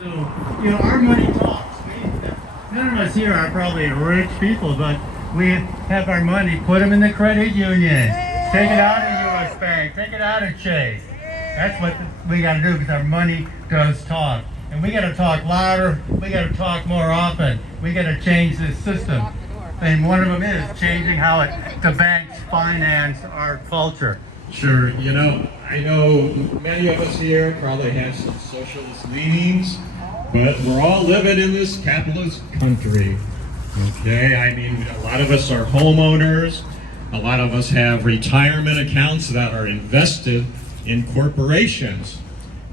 So, our money talks. None of us here are probably rich people, but we have our money, put them in the credit union. Take it out of U.S. Bank, take it out of Chase. That's what we got to do, because our money does talk. And we got to talk louder, we got to talk more often. We got to change this system. And one of them is changing how the banks finance our culture. Sure, I know many of us here probably have some socialist leanings, but we're all living in this capitalist country, okay? I mean, a lot of us are homeowners, a lot of us have retirement accounts that are invested in corporations.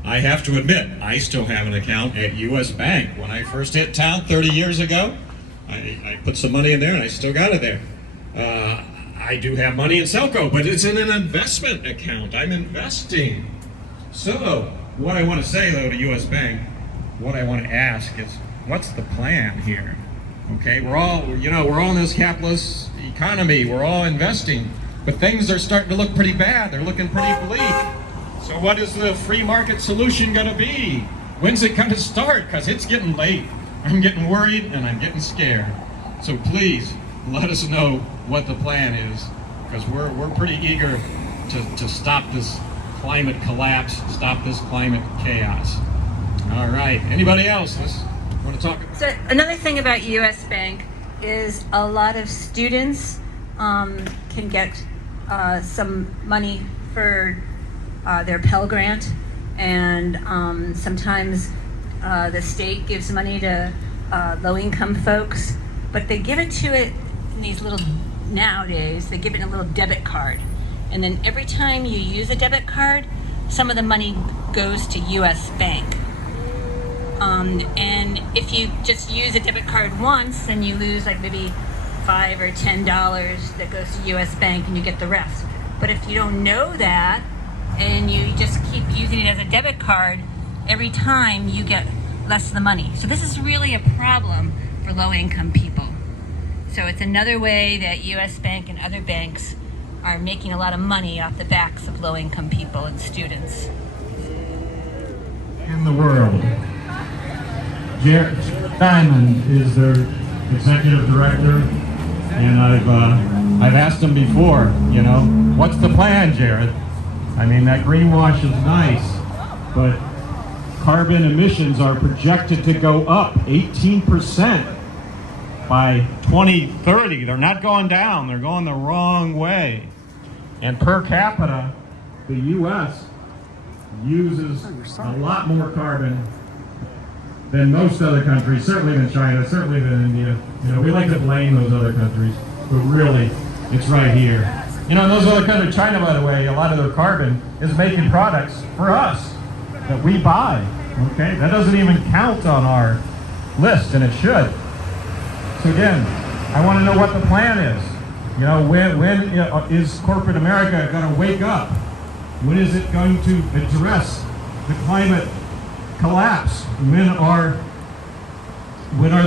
I have to admit, I still have an account at U.S. Bank. When I first hit town 30 years ago, I put some money in there and I still got it there. I do have money in Selco, but it's in an investment account. I'm investing. So, what I want to say though to U.S. Bank, what I want to ask is, what's the plan here? Okay, we're all in this capitalist economy. We're all investing, but things are starting to look pretty bad. They're looking pretty bleak. So what is the free market solution going to be? When's it going to start? Because it's getting late. I'm getting worried and I'm getting scared. So please, let us know what the plan is, because we're pretty eager to stop this climate collapse, stop this climate chaos. All right, anybody else want to talk? So another thing about U.S. Bank is a lot of students can get some money for their Pell Grant, and sometimes the state gives money to low-income folks, but they give it to it in these little, nowadays, they give it in a little debit card. And then every time you use a debit card, some of the money goes to U.S. Bank. And if you just use a debit card once, then you lose like maybe $5 or $10 that goes to U.S. Bank and you get the rest. But if you don't know that, and you just keep using it as a debit card, every time you get less of the money. So this is really a problem for low-income people. So it's another way that U.S. Bank and other banks are making a lot of money off the backs of low-income people and students. In the world. Jared Diamond is their executive director, and I've asked him before, what's the plan, Jared? I mean, that greenwash is nice, but carbon emissions are projected to go up 18% by 2030. They're not going down, they're going the wrong way. And per capita, the U.S. uses a lot more carbon than most other countries, certainly than China, certainly than India. We like to blame those other countries, but really, it's right here. In those other countries, China, by the way, a lot of their carbon is making products for us that we buy, okay? That doesn't even count on our list, and it should. So again, I want to know what the plan is. When is corporate America going to wake up? When is it going to address the climate collapse? When are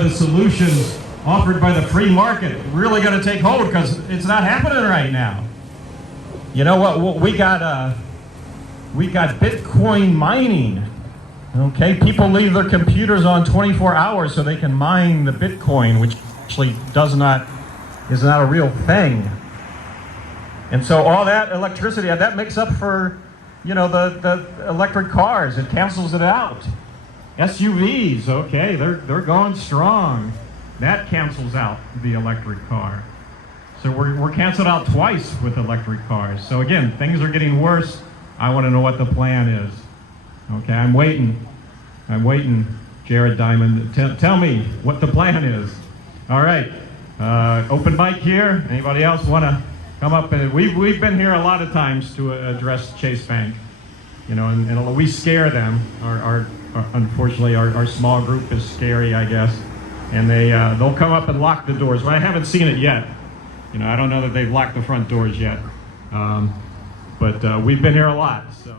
the solutions offered by the free market really going to take hold? Because it's not happening right now. You know what? We got Bitcoin mining. Okay, people leave their computers on 24 hours so they can mine the Bitcoin, which actually is not a real thing. And so all that electricity, that makes up for, the electric cars. It cancels it out. SUVs, okay, they're going strong. That cancels out the electric car. So we're canceled out twice with electric cars. So again, things are getting worse. I want to know what the plan is. Okay, I'm waiting, Jared Diamond. Tell me what the plan is. All right, open mic here. Anybody else want to come up? We've been here a lot of times to address Chase Bank, and we scare them. Unfortunately, our small group is scary, I guess, and they'll come up and lock the doors. Well, I haven't seen it yet. I don't know that they've locked the front doors yet, but we've been here a lot. So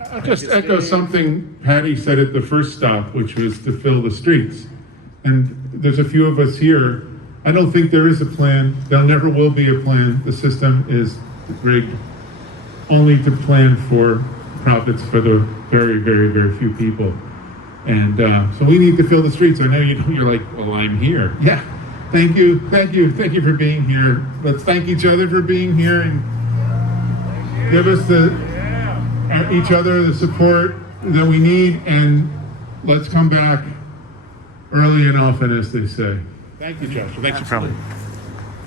I'll just echo something Patty said at the first stop, which was to fill the streets. And there's a few of us here. I don't think there is a plan. There never will be a plan. The system is rigged only to plan for profits for the very, very, very few people. And so we need to fill the streets. I know you're like, well, I'm here. Yeah, thank you for being here. Let's thank each other for being here and give us each other the support that we need, and let's come back early and often, as they say. Thank you, Joshua. Thanks for coming.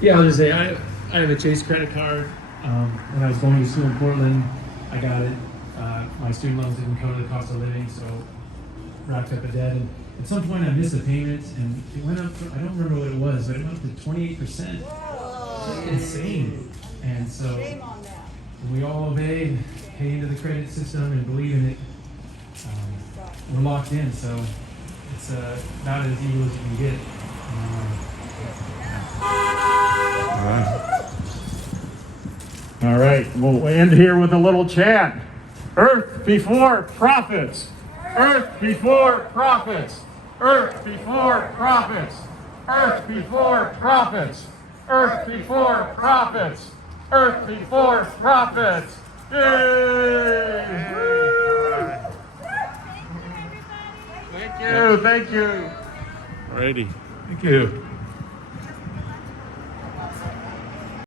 Yeah, I'll just say I have a Chase credit card. When I was going to school in Portland, I got it. My student loans didn't cover the cost of living, so racked up a debt. And at some point, I missed a payment, and it went up. I don't remember what it was, but it went up to 28%. It's insane. And so we all obey and pay into the credit system and believe in it. We're locked in, so it's not as evil as you can get. All right, we'll end here with a little chant. Earth before profits. Earth before profits. Earth before profits. Earth before profits. Earth before profits. Earth before profits. Yay! Thank you. Thank you. Alrighty. Thank you.